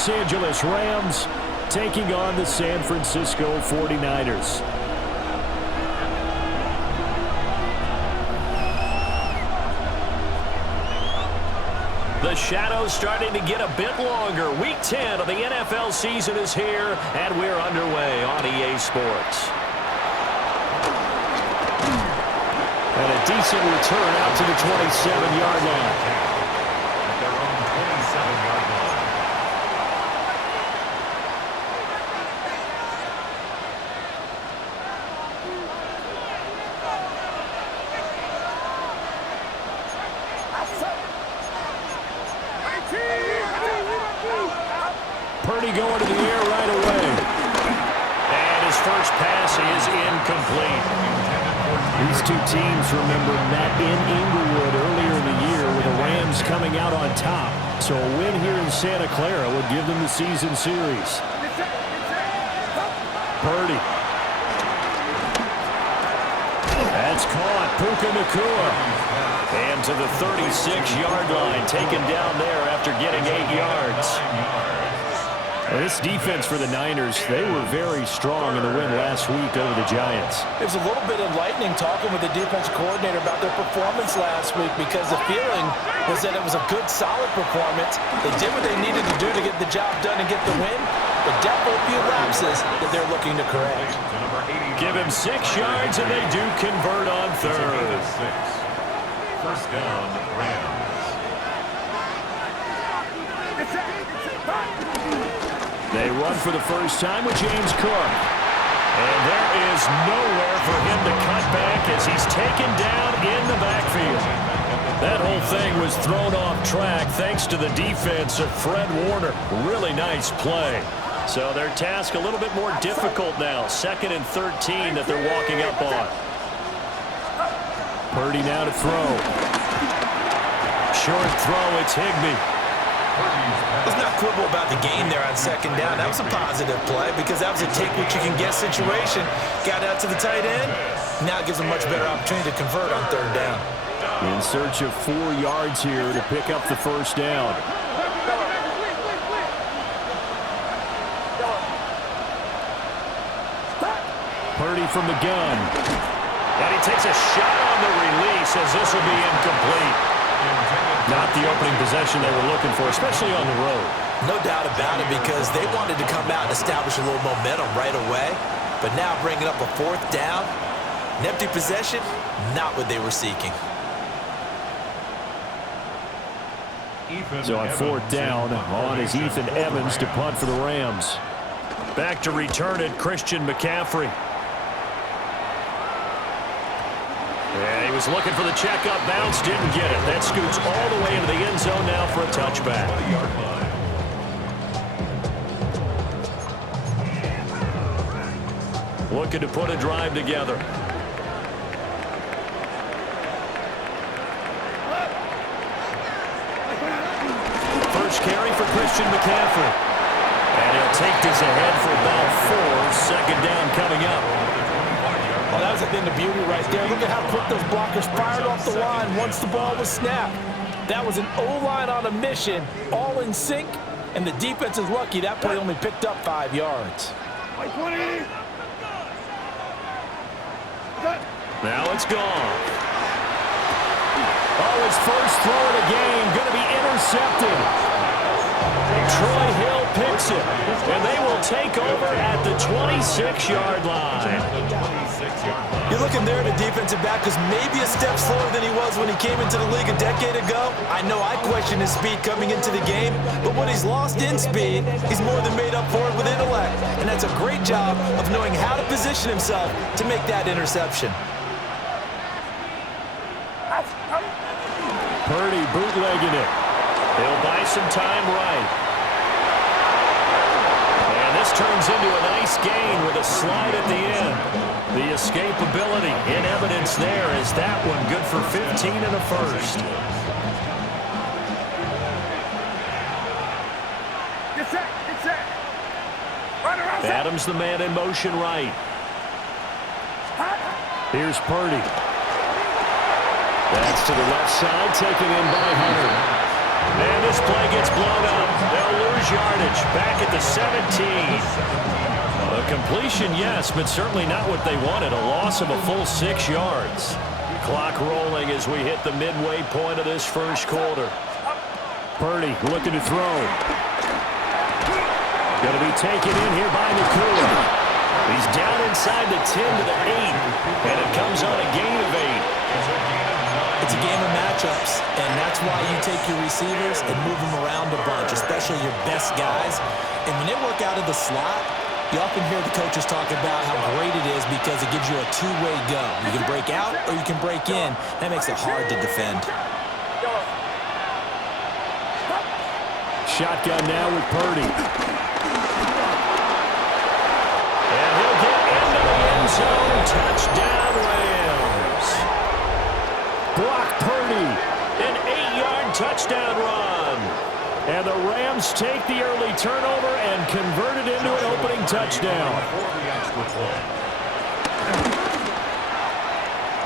Los Angeles Rams taking on the San Francisco 49ers. The shadow's starting to get a bit longer. Week 10 of the NFL season is here, and we're underway on EA Sports. And a decent return out to the 27-yard line. At their own 27-yard line. Purdy going to the air right away. And his first pass is incomplete. These two teams, remember, met in Inglewood earlier in the year with the Rams coming out on top. So a win here in Santa Clara would give them the season series. Purdy. That's caught. Puka Nacua. And to the 36-yard line, taken down there after getting 8 yards. This defense for the Niners, they were very strong in the win last week over the Giants. It was a little bit enlightening talking with the defensive coordinator about their performance last week because the feeling was that it was a good, solid performance. They did what they needed to do to get the job done and get the win, but definitely a few lapses that they're looking to correct. Give him 6 yards, and they do convert on third. First down, Rams. They run for the first time with James Cook. And there is nowhere for him to cut back as he's taken down in the backfield. That whole thing was thrown off track thanks to the defense of Fred Warner. Really nice play. So their task a little bit more difficult now. 2nd and 13 that they're walking up on. Purdy now to throw. Short throw, it's Higbee. Let's not quibble about the game there on 2nd down. That was a positive play because that was a take-what-you-can-get situation. Got out to the tight end. Now it gives them a much better opportunity to convert on 3rd down. In search of 4 yards here to pick up the first down. Purdy from the gun. And he takes a shot on the release as this will be incomplete. Not the opening possession they were looking for, especially on the road. No doubt about it because they wanted to come out and establish a little momentum right away. But now bringing up a 4th down, an empty possession, not what they were seeking. So on 4th down, on is Ethan Evans to punt for the Rams. Back to return it, Christian McCaffrey. Yeah, he was looking for the checkup bounce, didn't get it. That scoots all the way into the end zone now for a touchback. Looking to put a drive together. First carry for Christian McCaffrey. And he'll take this ahead for about 4. 2nd down coming up. Well, that was a thing of beauty right there. Look at how quick those blockers fired off the line once the ball was snapped. That was an O-line on a mission, all in sync, and the defense is lucky that play only picked up 5 yards. Now it's gone. Oh, his first throw of the game going to be intercepted. Troy Hill picks it, and they will take over at the 26-yard line. You're looking there at a defensive back who's maybe a step slower than he was when he came into the league a decade ago. I know I questioned his speed coming into the game, but when he's lost in speed, he's more than made up for it with intellect. And that's a great job of knowing how to position himself to make that interception. Purdy bootlegging it. He'll buy some time right. And this turns into a nice gain with a slide at the end. The escapability in evidence there is that one good for 15 and a first. Adams the man in motion right. Here's Purdy. That's to the left side, taken in by Hunter. And this play gets blown up. They'll lose yardage back at the 17. A completion, yes, but certainly not what they wanted. A loss of a full 6 yards. Clock rolling as we hit the midway point of this first quarter. Purdy looking to throw. Going to be taken in here by Nakua. He's down inside the 10 to the 8, and it comes on a gain of 8. It's a game of matchups, and that's why you take your receivers and move them around a bunch, especially your best guys. And when they work out of the slot, you often hear the coaches talk about how great it is because it gives you a two-way go. You can break out or you can break in. That makes it hard to defend. Shotgun now with Purdy. And he'll get into the end zone. Touchdown, Rams. Brock Purdy, an 8-yard touchdown run. And the Rams take the early turnover and convert it into an opening touchdown.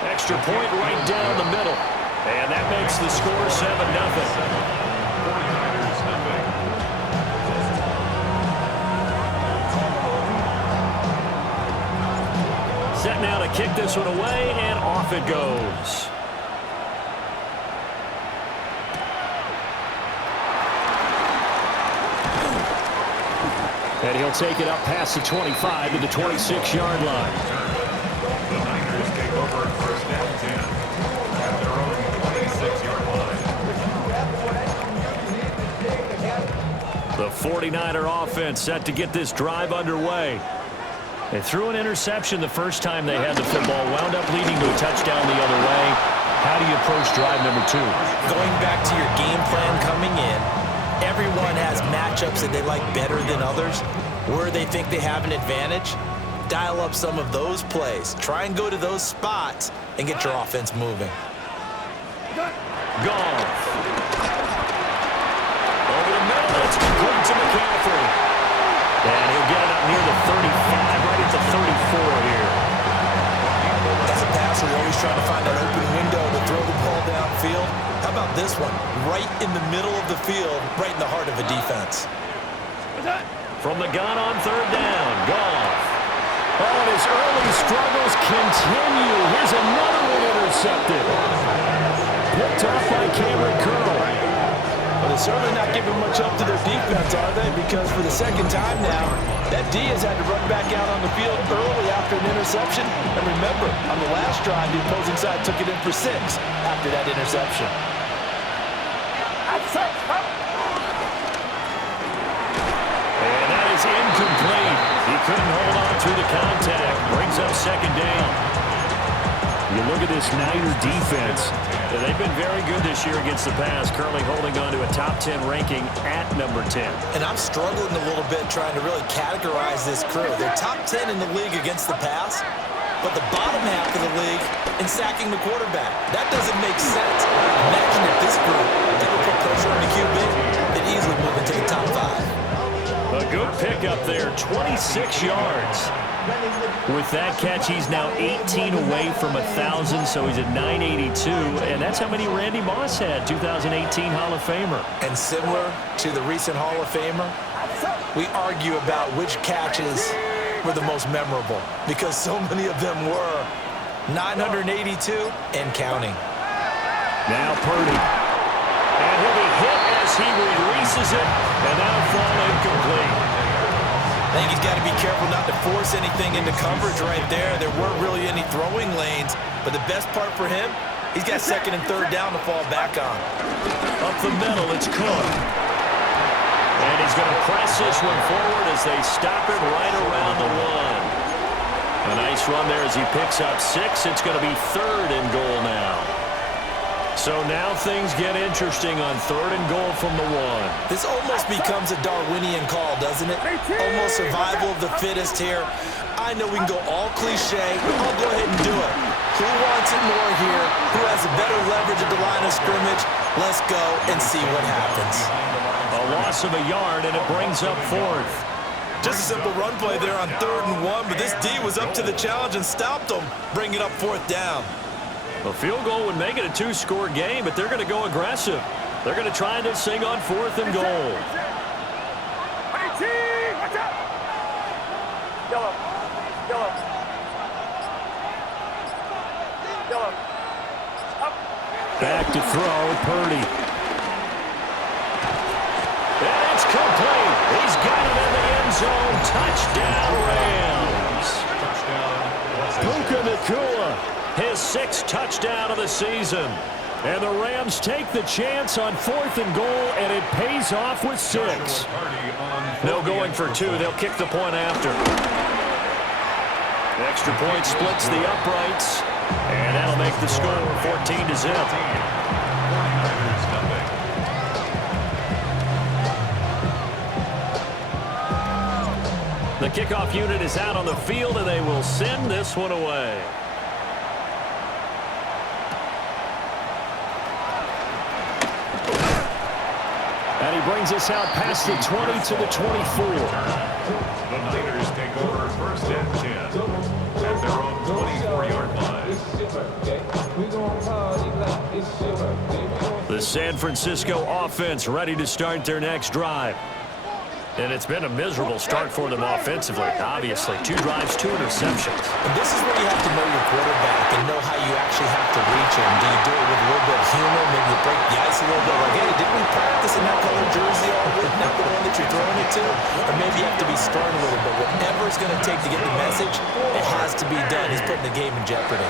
Extra point right down the middle. And that makes the score 7-0. Set now to kick this one away, and off it goes. And he'll take it up past the 25 to the 26-yard line. The Niners take over first and 10 at their own 26-yard line. The 49er offense set to get this drive underway. They threw an interception the first time they had the football, wound up leading to a touchdown the other way. How do you approach drive number 2? Going back to your game plan coming in, everyone has matchups that they like better than others. Where they think they have an advantage, dial up some of those plays. Try and go to those spots and get your offense moving. Gone. Over the middle, it's complete to McCaffrey. And he'll get it up near the 35, right at the 34 here. As a passer, you're always trying to find that open window to throw the ball downfield. How about this one? Right in the middle of the field, right in the heart of a defense. From the gun on third down, Goff. Oh, and his early struggles continue. Here's another one intercepted. Picked off by Cameron Curl. Well, they're certainly not giving much up to their defense, are they? Because for the second time now, that D has had to run back out on the field early after an interception. And remember, on the last drive, the opposing side took it in for 6 after that interception. And that is incomplete. He couldn't hold on through the contact. Brings up second down. You look at this Niner defense. They've been very good this year against the pass, currently holding on to a top 10 ranking at number 10. And I'm struggling a little bit trying to really categorize this crew. They're top 10 in the league against the pass, but the bottom half of the league in sacking the quarterback. That doesn't make sense. Imagine if this group ever put pressure on the QB, they'd easily move into the top 5. A good pickup there, 26 yards. With that catch, he's now 18 away from 1,000, so he's at 982, and that's how many Randy Moss had, 2018 Hall of Famer. And similar to the recent Hall of Famer, we argue about which catches were the most memorable because so many of them were 982 and counting. Now Purdy. And he'll be hit as he releases it, and that'll fall incomplete. I think he's got to be careful not to force anything into coverage right there. There weren't really any throwing lanes, but the best part for him, he's got second and third down to fall back on. Up the middle, it's Cook. And he's going to press this one forward as they stop it right around the 1. A nice run there as he picks up 6. It's going to be third and goal now. So now things get interesting on third and goal from the 1. This almost becomes a Darwinian call, doesn't it? Almost survival of the fittest here. I know we can go all cliche. I'll go ahead and do it. Who wants it more here? Who has a better leverage at the line of scrimmage? Let's go and see what happens. A loss of a yard, and it brings up fourth. Just a simple run play there on third and 1, but this D was up to the challenge and stopped them, bringing up fourth down. A field goal would make it a 2-score game, but they're going to go aggressive. They're going to try this thing on 4th and goal. Back to throw, Purdy. And it's complete. He's got it in the end zone. Touchdown, Rams. Puka Nacua, his 6th touchdown of the season. And the Rams take the chance on 4th and goal, and it pays off with 6. No going for 2. They'll kick the point after. Extra point splits the uprights, and that'll make the score 14-0. The kickoff unit is out on the field, and they will send this one away. And he brings us out past the 20 to the 24. The Niners take over 1st and 10 at their own 24-yard line. The San Francisco offense ready to start their next drive. And it's been a miserable start for them offensively, obviously. 2 drives, 2 interceptions. And this is where you have to know your quarterback and know how you actually have to reach him. Do you do it with a little bit of humor? Maybe you break the ice a little bit. Like, hey, didn't we practice in that color jersey all week? Not the one that you're throwing it to? Or maybe you have to be stern with it. But whatever it's going to take to get the message, it has to be done. He's putting the game in jeopardy.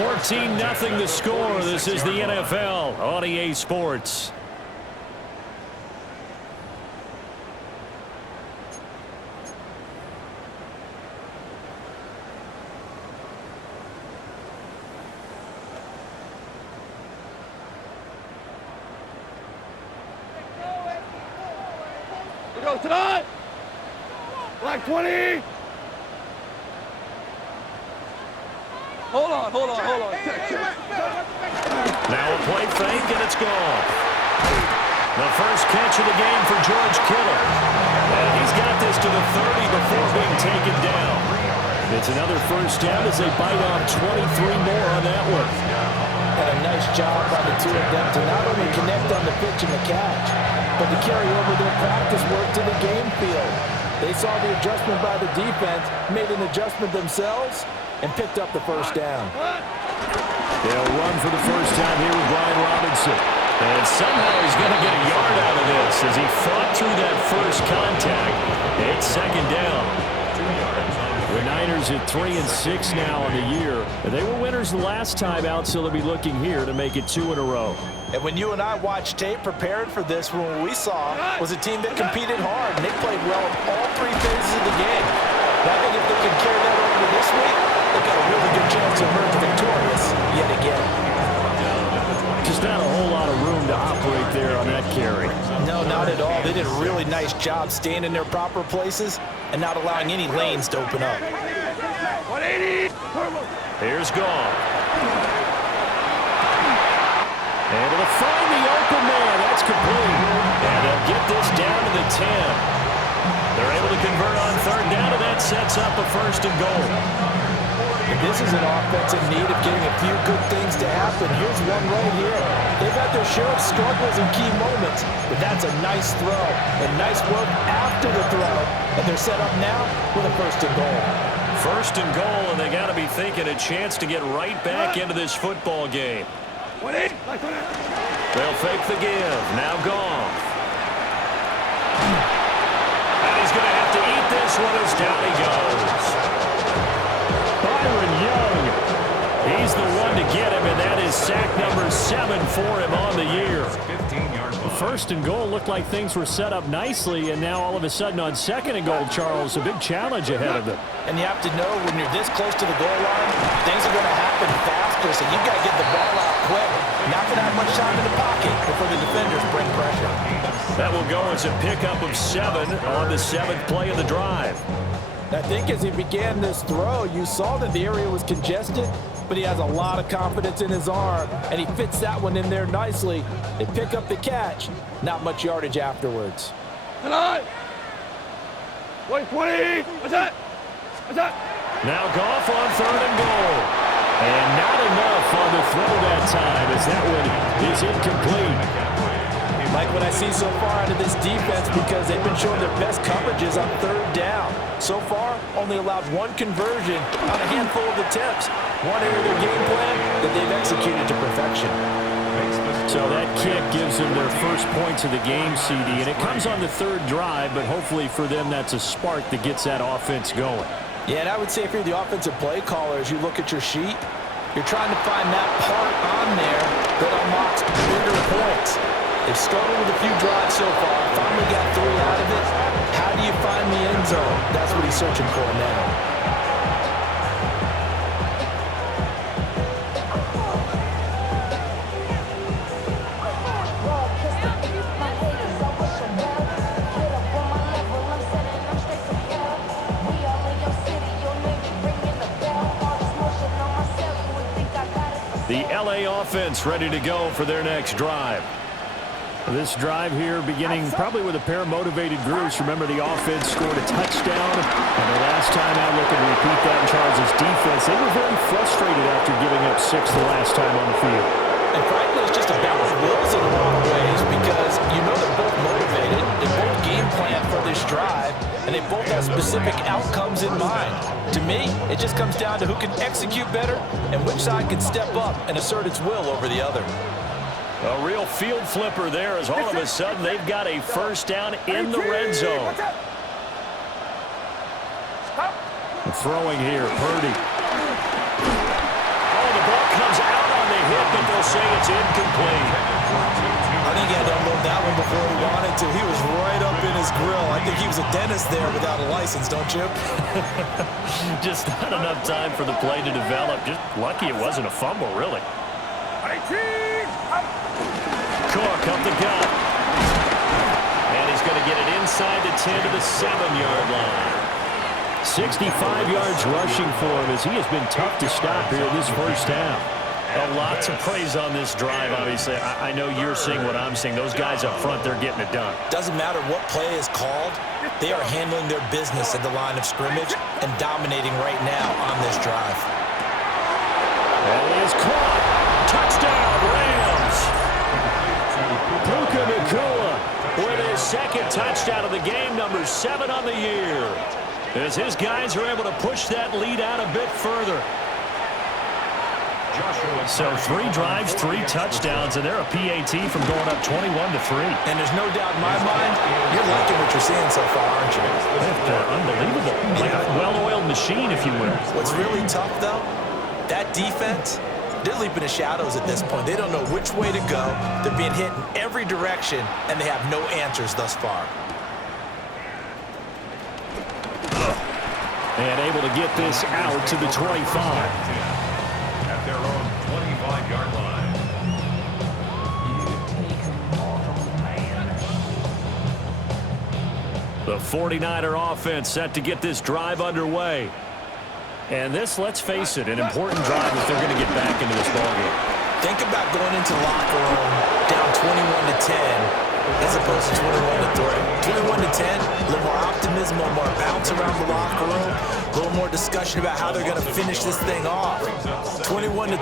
14-0 the score. This is the NFL on EA Sports. Go tonight. Black 20. Hold on. Now a play fake, and it's gone. The first catch of the game for George Kittle. And he's got this to the 30 before being taken down. It's another first down as they bite on 23 more on that one. And a nice job by the 2 of them to not only connect on the pitch and the catch, but to carry over their practice work to the game field. They saw the adjustment by the defense, made an adjustment themselves, and picked up the first down. They'll run for the first time here with Brian Robinson. And somehow he's going to get a yard out of this as he fought through that first contact. It's 2nd down. The Niners at 3-6 now on the year. They were winners the last time out, so they'll be looking here to make it 2 in a row. And when you and I watched tape preparing for this one, what we saw was a team that competed hard, and they played well in all 3 phases of the game. And I think if they can carry that over to this week, they've got a really good chance to emerge victorious yet again. Just not a whole lot of room to operate there on that carry. No, not at all. They did a really nice job staying in their proper places and not allowing any lanes to open up. 180. Here's Goff. And it'll find the open man. That's complete. And they'll get this down to the 10. They're able to convert on 3rd down, and that sets up a 1st and goal. And this is an offense in need of getting a few good things to happen. Here's one right here. They've had their share of struggles in key moments, but that's a nice throw and nice work after the throw. And they're set up now with a 1st and goal. 1st and goal, and they got to be thinking a chance to get right back into this football game. They'll fake the give. Now Goff. And he's going to have to eat this one as down he goes. Byron Young. He's the one to get him, and that is sack number 7 for him on the year. 15-yard line. 1st and goal looked like things were set up nicely, and now all of a sudden on 2nd and goal, Charles, a big challenge ahead of them. And you have to know when you're this close to the goal line, things are going to happen faster, so you've got to get the ball out quick. Not going to have much time in the pocket before the defenders bring pressure. That will go as a pickup of 7 on the 7th play of the drive. I think as he began this throw, you saw that the area was congested, but he has a lot of confidence in his arm, and he fits that one in there nicely. They pick up the catch, not much yardage afterwards. Tonight. 120. What's that? Now Goff on 3rd and goal. And not enough on the throw that time as that one is incomplete. Like what I see so far out of this defense because they've been showing their best coverages on third down. So far, only allowed one conversion on a handful of attempts. One area of their game plan that they've executed to perfection. So that kick gives them their first points of the game, CD, and it comes on the third drive, but hopefully for them that's a spark that gets that offense going. Yeah, and I would say if you're the offensive play caller, as you look at your sheet, you're trying to find that part on there that unlocks bigger points. They've struggled with a few drives so far, finally got 3 out of it. How do you find the end zone? That's what he's searching for now. The LA offense ready to go for their next drive. This drive here beginning probably with a pair of motivated groups. Remember, the offense scored a touchdown, and the last time out, looking to repeat that in Charles' defense, they were very frustrated after giving up 6 the last time on the field. And frankly, it's just a battle of wills in a lot of ways because you know they're both motivated, they both game plan for this drive, and they both have specific outcomes in mind. To me, it just comes down to who can execute better and which side can step up and assert its will over the other. A real field flipper there as all of a sudden they've got a first down in the red zone. Throwing here, Purdy. Oh, the ball comes out on the hit, but they'll say it's incomplete. I think he had to unload that one before he wanted to. He was right up in his grill. I think he was a dentist there without a license, don't you? Just not enough time for the play to develop. Just lucky it wasn't a fumble, really. Cook up the gut. And he's going to get it inside the 10 to the 7-yard line. 65 yards rushing for him as he has been tough to stop here in this first half. Lots of praise on this drive, obviously. I know you're seeing what I'm seeing. Those guys up front, they're getting it done. Doesn't matter what play is called. They are handling their business at the line of scrimmage and dominating right now on this drive. And he is caught. Touchdown, Rams. Puka Nacua with his second touchdown of the game, number 7 on the year. As his guys are able to push that lead out a bit further. So 3 drives, 3 touchdowns, and they're a PAT from going up 21-3. And there's no doubt in my mind, you're liking what you're seeing so far, aren't you? Unbelievable. Like a well-oiled machine, if you will. What's really tough, though, that defense, they're leaping the shadows at this point. They don't know which way to go. They're being hit in every direction, and they have no answers thus far. And able to get this out to the 25. At their own 25-yard line. The 49er offense set to get this drive underway. And this, let's face it, an important drive if they're going to get back into this ballgame. Think about going into the locker room down 21-10 as opposed to 21-3. 21-10, a little more optimism, a little more bounce around the locker room, a little more discussion about how they're going to finish this thing off. 21-3,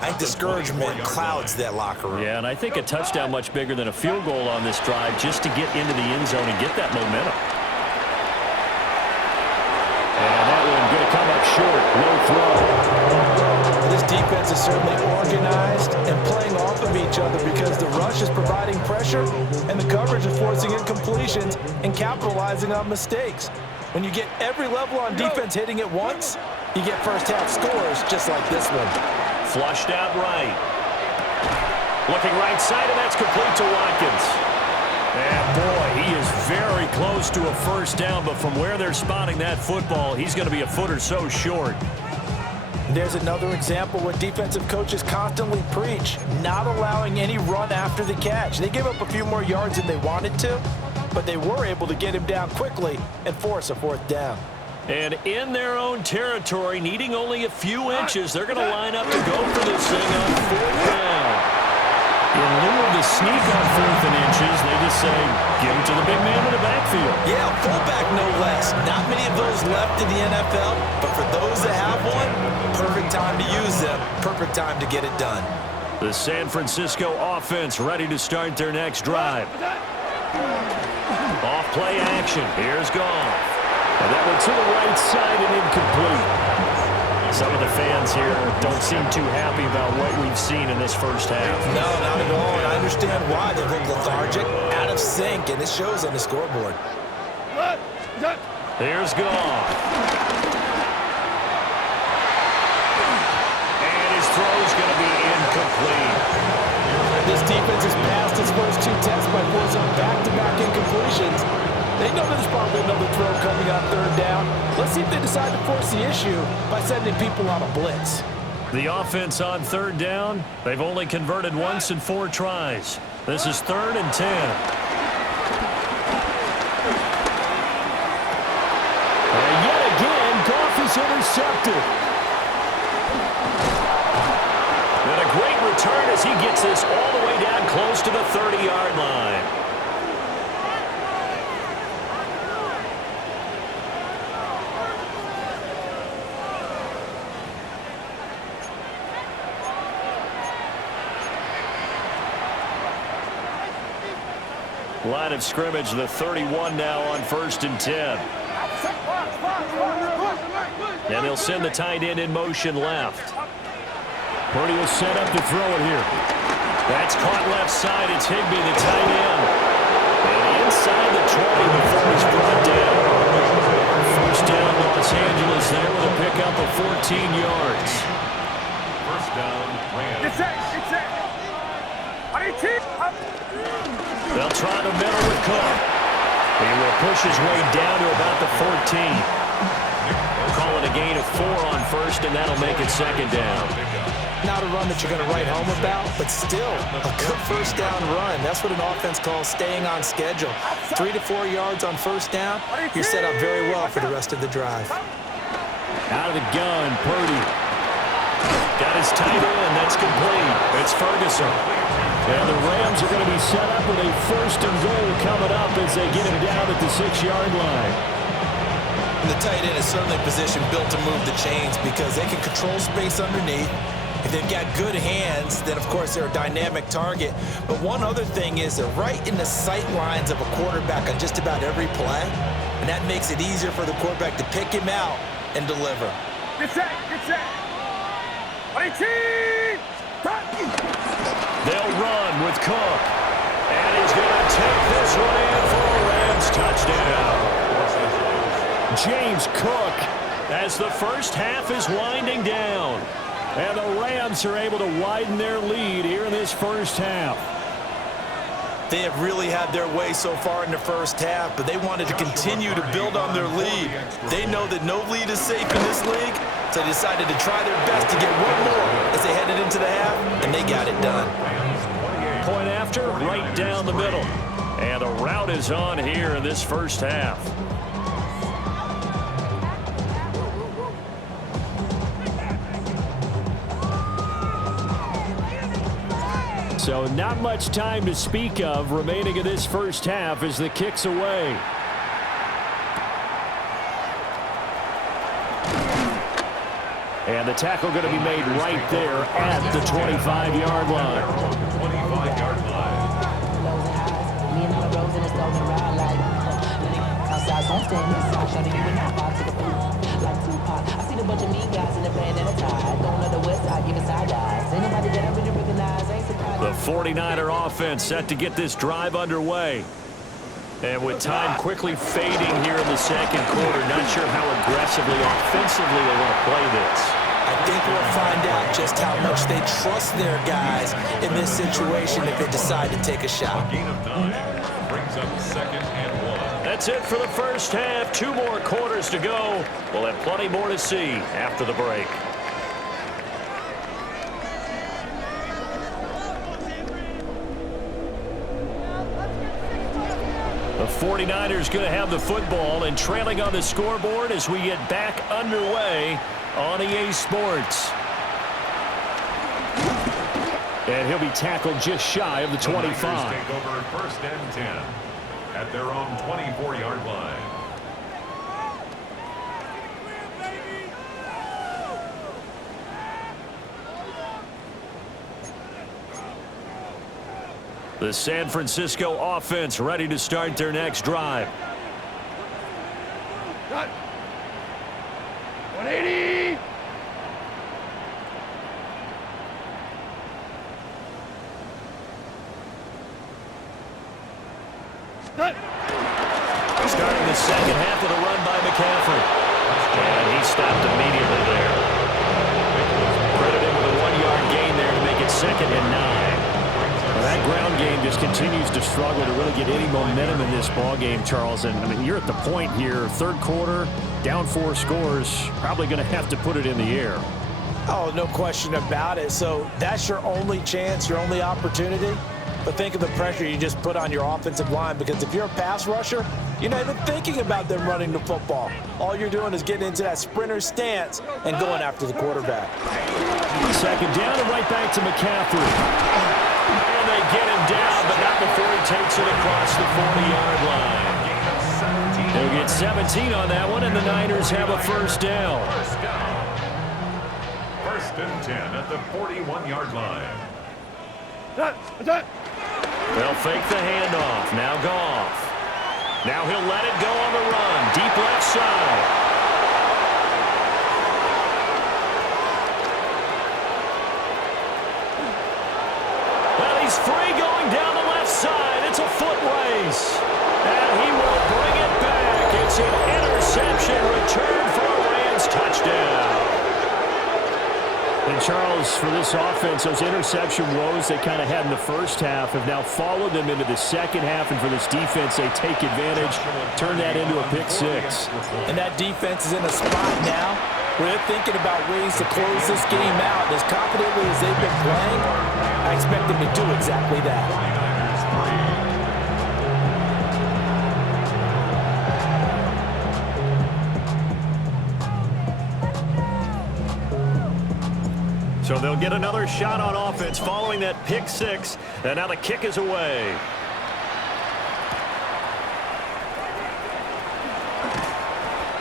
I think discouragement clouds that locker room. Yeah, and I think a touchdown much bigger than a field goal on this drive just to get into the end zone and get that momentum. And that one going to come up short. No throw. This defense is certainly organized and playing off of each other because the rush is providing pressure and the coverage is forcing incompletions and capitalizing on mistakes. When you get every level on defense hitting at once, you get first-half scores just like this one. Flushed out right. Looking right side, and that's complete to Watkins. And boy, he is very close to a first down, but from where they're spotting that football, he's going to be a foot or so short. There's another example what defensive coaches constantly preach, not allowing any run after the catch. They gave up a few more yards than they wanted to, but they were able to get him down quickly and force a 4th down. And in their own territory, needing only a few inches, they're going to line up to go for this thing on 4th down. In lieu of the sneak on 4th and inches, they just say, give it to the big man in the backfield. Yeah, fullback no less. Not many of those left in the NFL, but for those that have one, perfect time to use them, perfect time to get it done. The San Francisco offense ready to start their next drive. Off play action. Here's Goff. And that one to the right side and incomplete. Some of the fans here don't seem too happy about what we've seen in this first half. No, not at all. And I understand why. They look lethargic, out of sync, and it shows on the scoreboard. Here's Goff. And his throw's going to be incomplete. This defense has passed its first two tests by forcing back-to-back incompletions. They know there's probably another throw coming on third down. Let's see if they decide to force the issue by sending people on a blitz. The offense on third down, they've only converted once in 4 tries. This is 3rd and 10. And yet again, Goff is intercepted. And a great return as he gets this all the way down close to the 30-yard line. Line of scrimmage, the 31 now on 1st and 10. And they'll send the tight end in motion left. Purdy will set up to throw it here. That's caught left side. It's Higbee, the tight end. And inside the 20 before he's brought down. First down, Los Angeles there with a pickup of 14 yards. First down, Rams. They'll try the middle with Cook. He will push his way down to about the 14. They'll call it a gain of 4 on first, and that'll make it 2nd down. Not a run that you're going to write home about, but still a good first down run. That's what an offense calls staying on schedule. 3 to 4 yards on first down, you're set up very well for the rest of the drive. Out of the gun, Purdy. Got his tight end. That's complete. It's Ferguson. And the Rams are going to be set up with a 1st and goal coming up as they get him down at the 6-yard line. And the tight end is certainly a position built to move the chains because they can control space underneath. If they've got good hands, then, of course, they're a dynamic target. But one other thing is they're right in the sight lines of a quarterback on just about every play, and that makes it easier for the quarterback to pick him out and deliver. Get set. They'll run with Cook. And he's going to take this one in for a Rams touchdown. James Cook as the first half is winding down. And the Rams are able to widen their lead here in this first half. They have really had their way so far in the first half, but they wanted to continue to build on their lead. They know that no lead is safe in this league, so they decided to try their best to get one more as they headed into the half, and they got it done. Point after, right down the middle. And a rout is on here in this first half. So not much time to speak of remaining in this first half as the kick's away. And the tackle going to be made right there at the 25-yard line. 25-yard line. The 49er offense set to get this drive underway. And with time quickly fading here in the second quarter, not sure how aggressively, offensively they want to play this. I think we'll find out just how much they trust their guys in this situation if they decide to take a shot. Gain of 9 brings up 2nd and 1. That's it for the first half. 2 more quarters to go. We'll have plenty more to see after the break. The 49ers going to have the football and trailing on the scoreboard as we get back underway on EA Sports. And he'll be tackled just shy of the 25. The Niners take over 1st and 10 at their own 24-yard line. The San Francisco offense ready to start their next drive. Cut. 180. Cut. Starting the second half with a run by McCaffrey. And he stopped immediately there. Credit him with a 1-yard gain there to make it 2nd and 9. Well, that ground game just continues to struggle to really get any momentum in this ball game, Charles. And, I mean, you're at the point here, third quarter, down 4 scores, probably going to have to put it in the air. Oh, no question about it. So that's your only chance, your only opportunity. But think of the pressure you just put on your offensive line, because if you're a pass rusher, you're not even thinking about them running the football. All you're doing is getting into that sprinter stance and going after the quarterback. Second down and right back to McCaffrey. And they get him down, but not before he takes it across the 40-yard line. They'll get 17 on that one, and the Niners have a first down. First and 10 at the 41-yard line. They'll fake the handoff. Now Goff. Now he'll let it go on the run. Deep left side. Well, he's free going down the left side. It's a foot race. And he will bring it back. It's an interception return for a Rams touchdown. And Charles, for this offense, those interception woes they kind of had in the first half have now followed them into the second half. And for this defense, they take advantage, turn that into a pick 6. And that defense is in a spot now where they're thinking about ways to close this game out. As confidently as they've been playing, I expect them to do exactly that. So they'll get another shot on offense following that pick 6. And now the kick is away.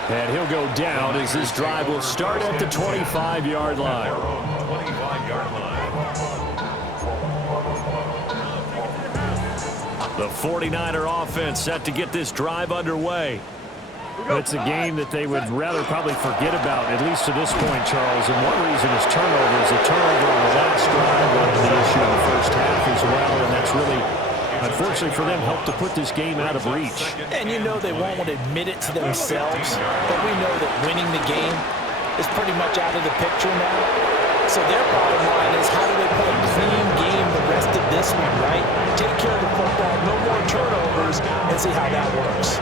And he'll go down as this drive will start at the 25-yard line. 25-yard line. The 49er offense set to get this drive underway. It's a game that they would rather probably forget about, at least to this point, Charles. And one reason is turnovers. A turnover on the last drive was the issue in the first half as well. And that's really, unfortunately for them, helped to put this game out of reach. And you know they won't want to admit it to themselves, but we know that winning the game is pretty much out of the picture now. So their bottom line is, how do they play a clean game the rest of this one, right? Take care of the football, no more turnovers, and see how that works.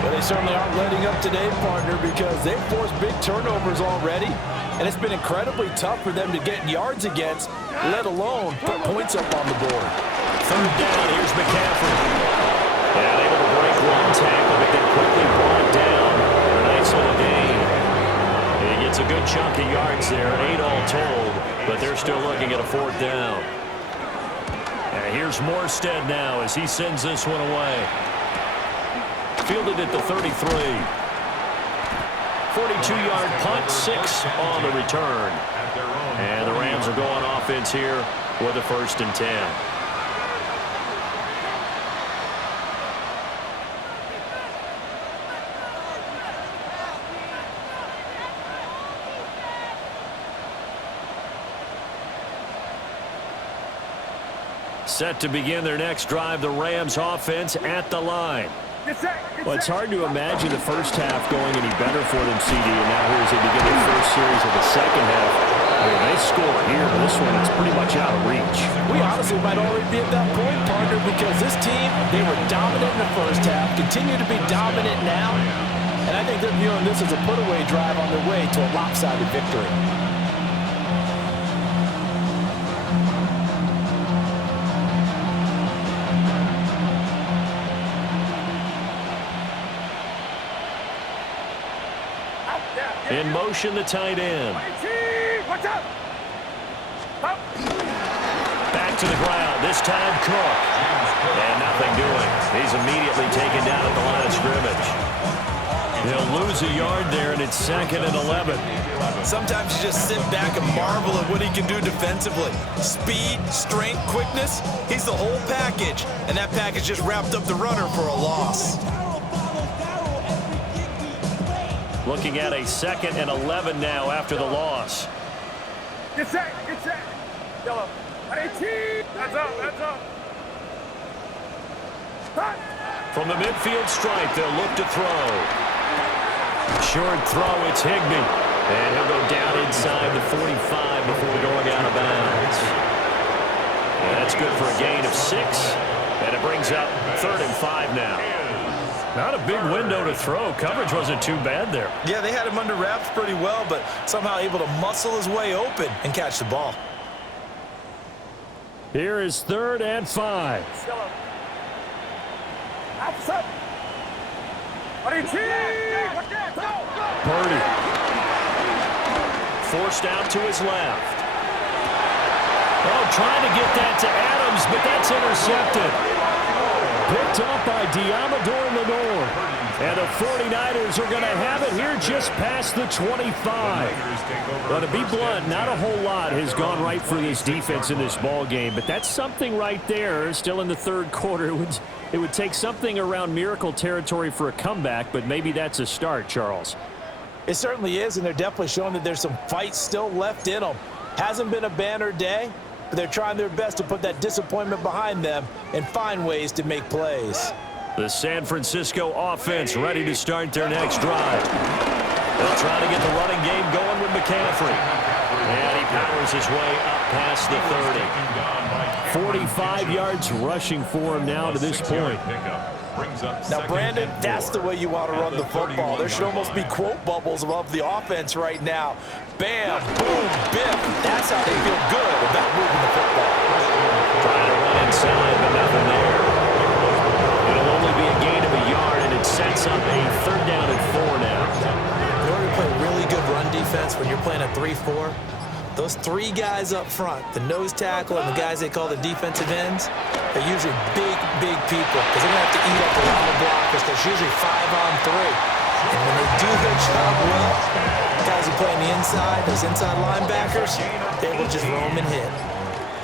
Well, they certainly aren't letting up today, partner, because they've forced big turnovers already, and it's been incredibly tough for them to get yards against, let alone put points up on the board. Third down, here's McCaffrey. Yeah, able to break one tackle, but then quickly brought down. A nice little gain. He gets a good chunk of yards there, 8 all told, but they're still looking at a 4th down. And here's Morstead now as he sends this one away. Fielded at the 33. 42-yard punt, 6 on the return. And the Rams are going offense here with a 1st and 10. Set to begin their next drive, the Rams offense at the line. Well, it's hard to imagine the first half going any better for them, CD, and now here as they begin their first series of the second half. I mean, they score here, but this one, it's pretty much out of reach. We honestly might already be at that point, partner, because this team, they were dominant in the first half, continue to be dominant now, and I think they're viewing this as a put-away drive on their way to a lopsided victory. In motion, the tight end. Back to the ground. This time, Cook. And nothing doing. He's immediately taken down at the line of scrimmage. He'll lose a yard there, and it's 2nd and 11. Sometimes you just sit back and marvel at what he can do defensively. Speed, strength, quickness, he's the whole package. And that package just wrapped up the runner for a loss. Looking at a 2nd and 11 now after the loss. Get set, get set. Yellow. 18. That's up. From the midfield stripe, they'll look to throw. Short throw, it's Higbee. And he'll go down inside the 45 before going out of bounds. And that's good for a gain of 6. And it brings up 3rd and 5 now. Not a big window to throw. Coverage wasn't too bad there. Yeah, they had him under wraps pretty well, but somehow able to muscle his way open and catch the ball. Here is 3rd and 5. Purdy. Forced out to his left. Oh, trying to get that to Adams, but that's intercepted. Picked up by Diamador Lenore. And the 49ers are going to have it here just past the 25. But to be blunt, not a whole lot has gone right for this defense in this ball game. But that's something right there. Still in the 3rd quarter. It would take something around miracle territory for a comeback, but maybe that's a start, Charles. It certainly is, and they're definitely showing that there's some fight still left in them. Hasn't been a banner day, but they're trying their best to put that disappointment behind them and find ways to make plays. The San Francisco offense ready to start their next drive. They'll try to get the running game going with McCaffrey. And he powers his way up past the 30. 45 yards rushing for him now to this point. Now, Brandon, that's the way you want to run the football. There should almost be quote bubbles above the offense right now. Bam, boom, biff. That's how they feel good about moving the football. Trying to run inside, but nothing there. It'll only be a gain of a yard, and it sets up a 3rd down and 4 now. In order to play really good run defense when you're playing a 3-4, those 3 guys up front, the nose tackle and the guys they call the defensive ends, they're usually big people because they're going to have to eat up a lot of blockers because it's usually 5-on-3. And when they do their job well, guys who play on the inside, those inside linebackers, they will just roam and hit.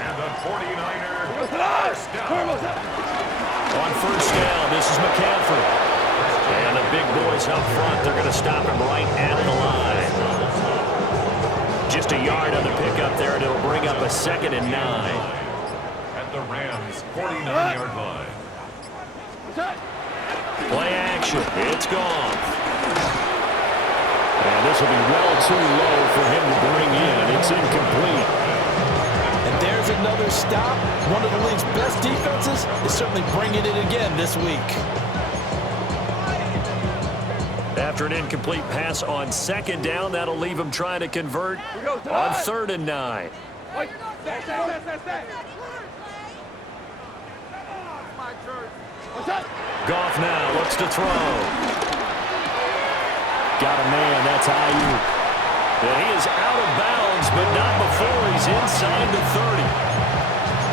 And the 49ers first down. On 1st down, this is McCaffrey. And the big boys up front, they're going to stop him right at the line. Just a yard on the pickup there, and it'll bring up a 2nd and 9. At the Rams' 49-yard line. Play action. It's gone. And this will be well too low for him to bring in. It's incomplete. And there's another stop. One of the league's best defenses is certainly bringing it again this week. After an incomplete pass on 2nd down, that'll leave him trying to convert on 3rd and 9. Goff now looks to throw. Got a man, that's Ayuk. And he is out of bounds, but not before he's inside the 30.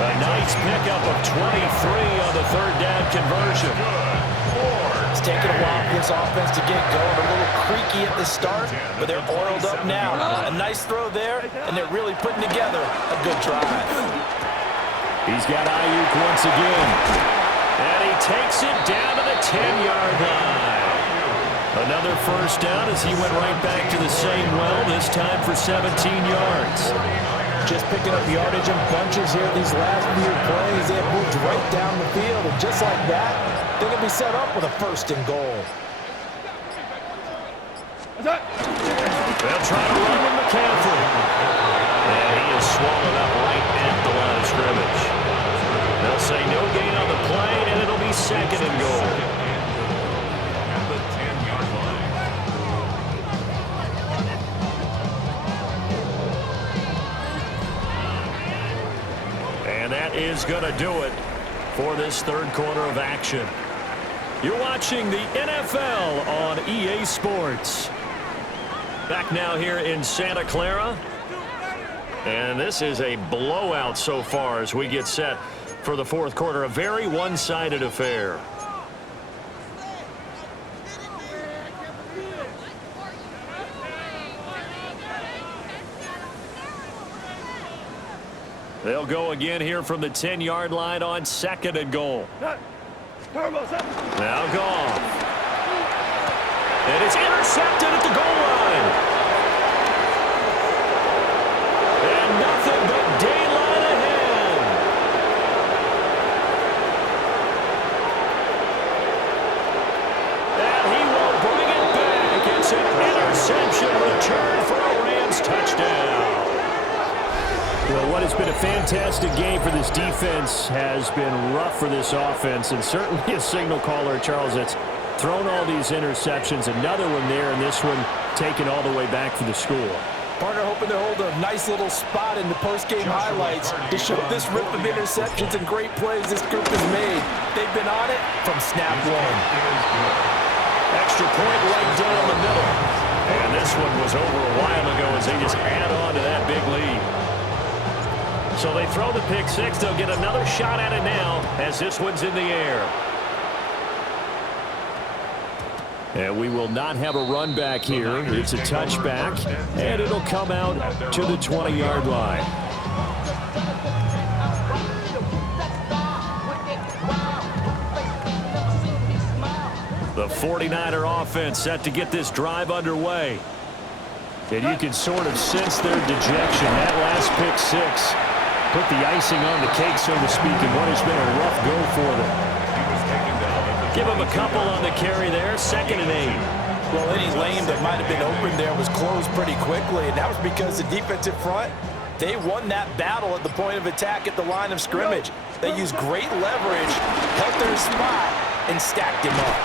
A nice pickup of 23 on the 3rd down conversion. It's taken a while for this offense to get going. A little creaky at the start, but they're oiled up now. A nice throw there, and they're really putting together a good drive. He's got Ayuk once again. And he takes it down to the 10-yard line. Another 1st down as he went right back to the same well, this time for 17 yards. Just picking up yardage in bunches here these last few plays. They have moved right down the field, and just like that, they're going to be set up with a 1st and goal. They'll try to run with McCaffrey. And he is swallowed up right at the line of scrimmage. They'll say no gain on the play, and it'll be 2nd and goal. At the 10-yard line. And that is going to do it for this 3rd quarter of action. You're watching the NFL on EA Sports. Back now here in Santa Clara. And this is a blowout so far as we get set for the 4th quarter. A very one-sided affair. They'll go again here from the 10-yard line on 2nd and goal. Now Goff. And it's intercepted at the goal line. And nothing but daylight ahead. And he will bring it back. It's an interception return for a Rams touchdown. Well, what has been a fantastic game for this defense has been rough for this offense, and certainly a signal caller, Charles, that's thrown all these interceptions. Another one there, and this one taken all the way back for the score. Partner hoping to hold a nice little spot in the post-game highlights to show this rip of interceptions and great plays this group has made. They've been on it from snap one. Extra point right down the middle. And this one was over a while ago as they just add on to that big lead. So they throw the pick six. They'll get another shot at it now as this one's in the air. And we will not have a run back here. It's a touchback, and it'll come out to the 20-yard line. The 49er offense set to get this drive underway. And you can sort of sense their dejection. That last pick six put the icing on the cake, so to speak, in what has been a rough go for them. Give him a couple on the carry there, 2nd and 8. Well, any lane that might have been open there was closed pretty quickly, and that was because the defensive front, they won that battle at the point of attack at the line of scrimmage. They used great leverage, held their spot, and stacked him up.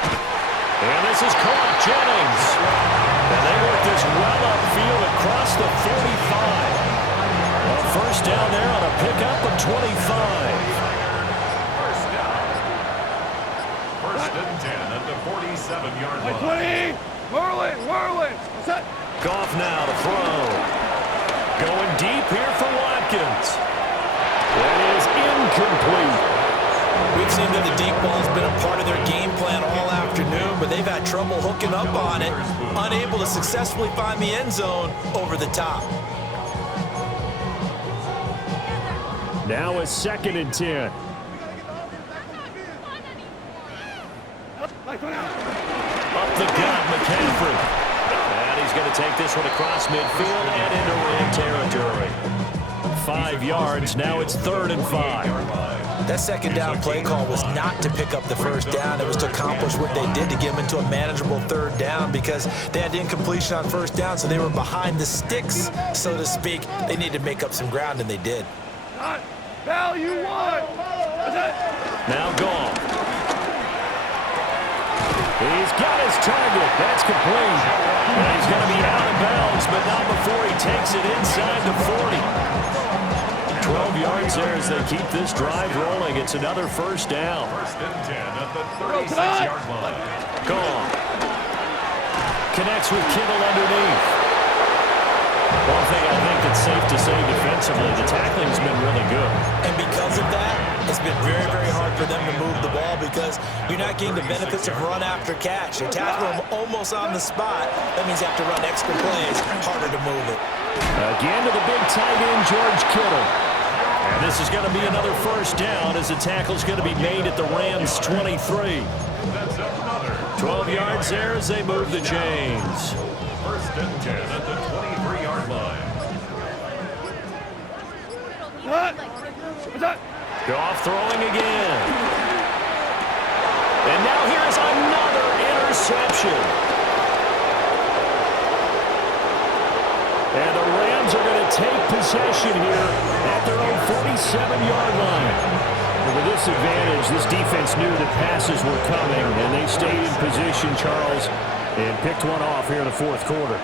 And this is caught, Jennings. And they work this well upfield across the 45. A first down there on a pickup of 25. At the 47-yard line. Whirling. Set. Goff now to throw. Going deep here for Watkins. That is incomplete. We've seen that the deep ball has been a part of their game plan all afternoon, but they've had trouble hooking up on it, unable to successfully find the end zone over the top. Now a 2nd and 10. Up the gut, McCaffrey. And he's going to take this one across midfield and into Ram territory. 5 yards, now it's 3rd and 5. That second down play call was not to pick up the first down. It was to accomplish what they did to get them into a manageable 3rd down because they had incompletion on first down, so they were behind the sticks, so to speak. They needed to make up some ground, and they did. Value one. Now Goff. He's got his target. That's complete. And he's going to be out of bounds, but not before he takes it inside the 40. 12 yards there as they keep this drive rolling. It's another first down. 1st and 10 at the 36-yard line. Gone. Connects with Kittle underneath. One thing I think that's safe to say defensively, the tackling's been really good. And because of that, it's been very, very hard for them to move the ball because you're not getting the benefits of run after catch. They tackle them almost on the spot. That means you have to run extra plays, harder to move it. Again to the big tight end, George Kittle. And this is going to be another first down as the tackle's going to be made at the Rams' 23. 12 yards there as they move the chains. 1st and 10 at the 23-yard line. Goff throwing again. And now here's another interception. And the Rams are going to take possession here at their own 47-yard line. And with this advantage, this defense knew that passes were coming, and they stayed in position, Charles, and picked one off here in the 4th quarter.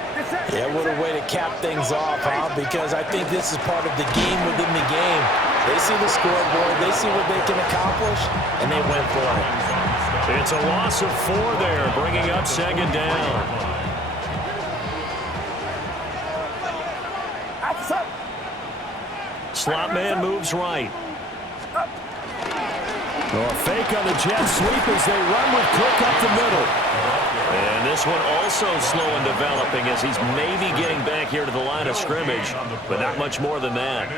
Yeah, what a way to cap things off, huh? Because I think this is part of the game within the game. They see the scoreboard, they see what they can accomplish, and they went for it. It's a loss of 4 there, bringing up 2nd down. Slot man moves right. Well, a fake on the jet sweep as they run with Cook up the middle. And This one also slow in developing as he's maybe getting back here to the line of scrimmage, but not much more than that.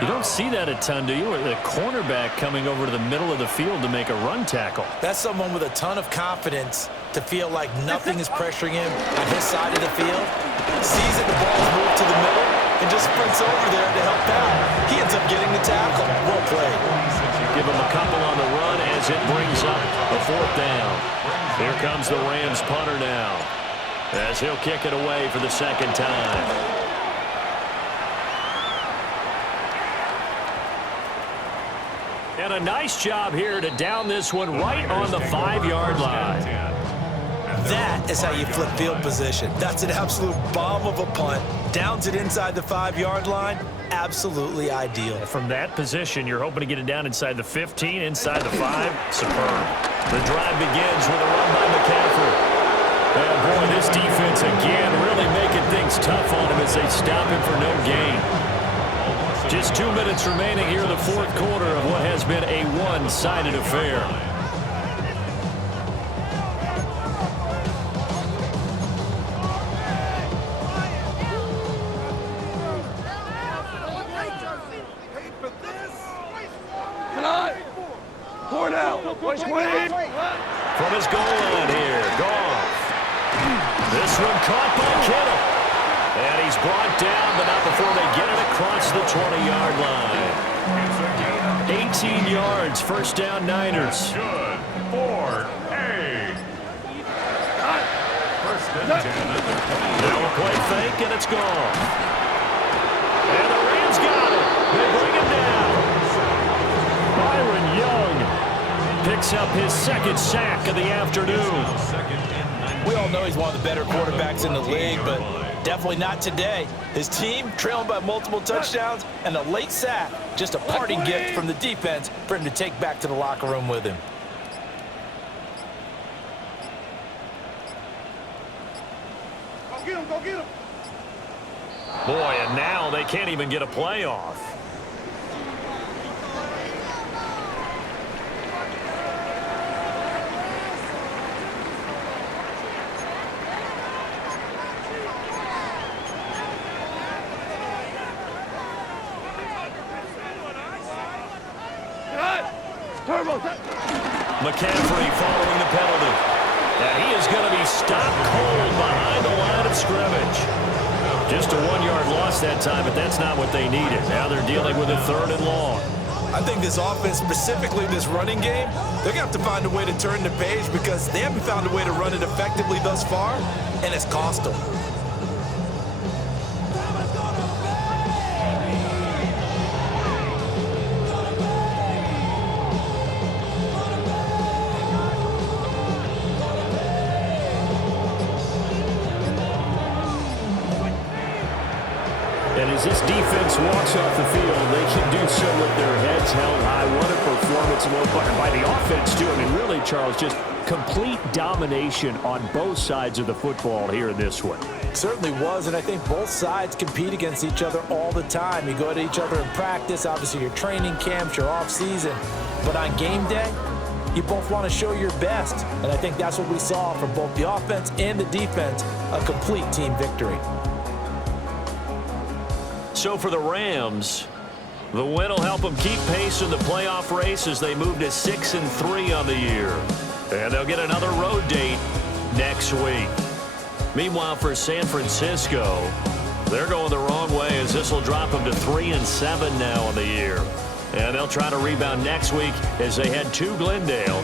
You don't see that a ton, do you? The cornerback coming over to the middle of the field to make a run tackle. That's someone with a ton of confidence to feel like nothing is pressuring him on his side of the field. Sees that the ball's moved to the middle and just sprints over there to help out. He ends up getting the tackle. Well played. Give him a couple on the run as it brings up a 4th down. Here comes the Rams punter now as he'll kick it away for the 2nd time. And a nice job here to down this one right on the 5-yard line. That is how you flip field position. That's an absolute bomb of a punt. Downs it inside the 5-yard line. Absolutely ideal. From that position, you're hoping to get it down inside the 15, inside the 5. Superb. The drive begins with a run by McCaffrey. And boy, this defense again really making things tough on him as they stop him for no gain. Just 2 minutes remaining here in the 4th quarter of what has been a one-sided affair. From his goal line here, Goff. This one caught by Kittle. And he's brought down, but not before they get it across the 20-yard line. 18 yards, 1st down Niners. Good for a first and 10 at the 20. Now a play fake, and it's gone. And the Rams got it. They bring him down. Byron Young picks up his 2nd sack of the afternoon. We all know he's one of the better quarterbacks in the league, but definitely not today. His team trailing by multiple touchdowns, and a late sack, just a parting gift from the defense for him to take back to the locker room with him. Go get him, go get him. Boy, and now they can't even get a play off. McCaffrey following the penalty. And he is going to be stopped cold behind the line of scrimmage. Just a 1-yard loss that time, but that's not what they needed. Now they're dealing with a 3rd and long. I think this offense, specifically this running game, they're going to have to find a way to turn the page because they haven't found a way to run it effectively thus far, and it's cost them. And as this defense walks off the field, they can do so with their heads held high. What a performance by the offense, too. I mean, really, Charles, just complete domination on both sides of the football here in this one. Certainly was, and I think both sides compete against each other all the time. You go at each other in practice, obviously your training camps, your off-season. But on game day, you both want to show your best. And I think that's what we saw from both the offense and the defense, a complete team victory. So for the Rams, the win will help them keep pace in the playoff race as they move to 6-3 on the year. And they'll get another road date next week. Meanwhile, for San Francisco, they're going the wrong way as this will drop them to 3-7 now on the year. And they'll try to rebound next week as they head to Glendale